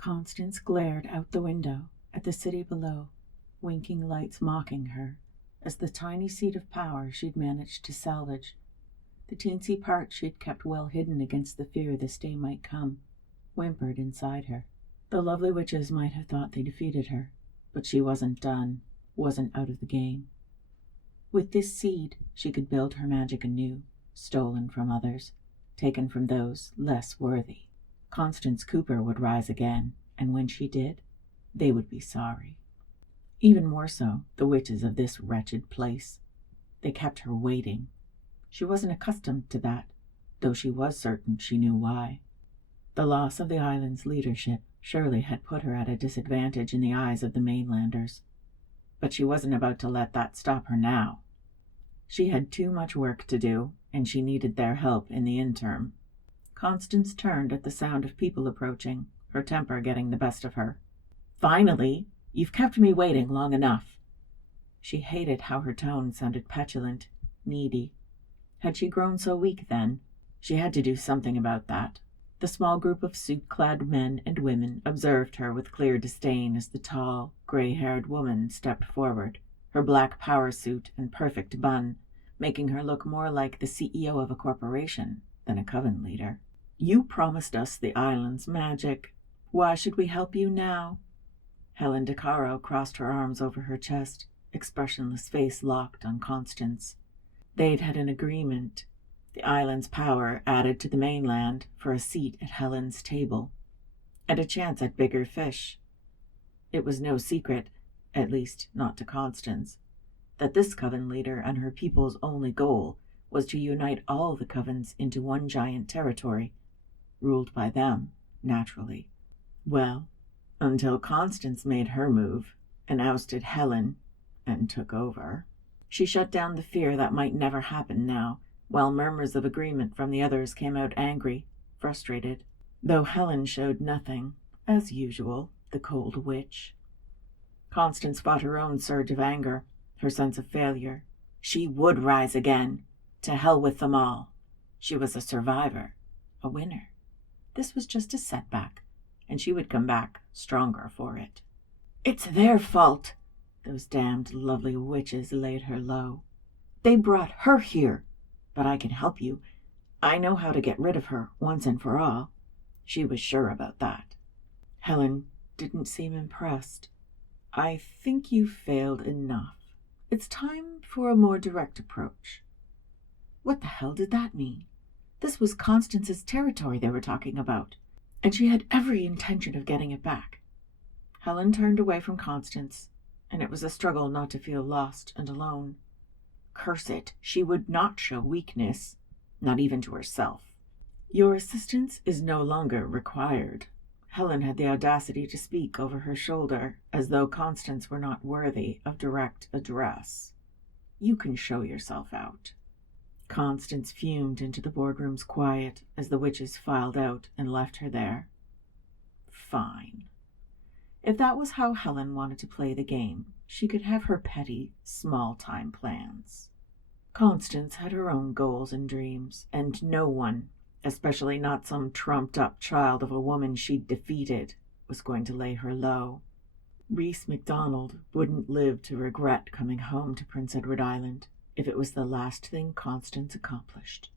Constance glared out the window at the city below, winking lights mocking her, as the tiny seat of power she'd managed to salvage, the teensy part she'd kept well hidden against the fear this day might come, whimpered inside her. The lovely witches might have thought they defeated her, but she wasn't done, wasn't out of the game. With this seed, she could build her magic anew, stolen from others, taken from those less worthy. Constance Cooper would rise again, and when she did, they would be sorry. Even more so, the witches of this wretched place. They kept her waiting. She wasn't accustomed to that, though she was certain she knew why. The loss of the island's leadership surely had put her at a disadvantage in the eyes of the mainlanders. But she wasn't about to let that stop her now. She had too much work to do, and she needed their help in the interim. Constance turned at the sound of people approaching, her temper getting the best of her. "Finally! You've kept me waiting long enough." She hated how her tone sounded petulant, needy. Had she grown so weak then? She had to do something about that. The small group of suit-clad men and women observed her with clear disdain as the tall, gray-haired woman stepped forward, her black power suit and perfect bun, making her look more like the CEO of a corporation than a coven leader. "You promised us the island's magic. Why should we help you now?" Helen DeCaro crossed her arms over her chest, expressionless face locked on Constance. They'd had an agreement. The island's power added to the mainland for a seat at Helen's table, and a chance at bigger fish. It was no secret, at least not to Constance, that this coven leader and her people's only goal was to unite all the covens into one giant territory, ruled by them, naturally. Well, until Constance made her move and ousted Helen and took over. She shut down the fear that might never happen now, while murmurs of agreement from the others came out angry, frustrated, though Helen showed nothing, as usual, the cold witch. Constance fought her own surge of anger, her sense of failure. She would rise again. To hell with them all. She was a survivor, a winner. This was just a setback, and she would come back stronger for it. "It's their fault." Those damned lovely witches laid her low. "They brought her here, but I can help you. I know how to get rid of her once and for all." She was sure about that. Helen didn't seem impressed. "I think you failed enough. It's time for a more direct approach." What the hell did that mean? This was Constance's territory they were talking about, and she had every intention of getting it back. Helen turned away from Constance, and it was a struggle not to feel lost and alone. Curse it, she would not show weakness, not even to herself. "Your assistance is no longer required." Helen had the audacity to speak over her shoulder, as though Constance were not worthy of direct address. "You can show yourself out." Constance fumed into the boardroom's quiet as the witches filed out and left her there. Fine. If that was how Helen wanted to play the game, she could have her petty, small-time plans. Constance had her own goals and dreams, and no one, especially not some trumped-up child of a woman she'd defeated, was going to lay her low. Rhys MacDonald wouldn't live to regret coming home to Prince Edward Island if it was the last thing Constance accomplished.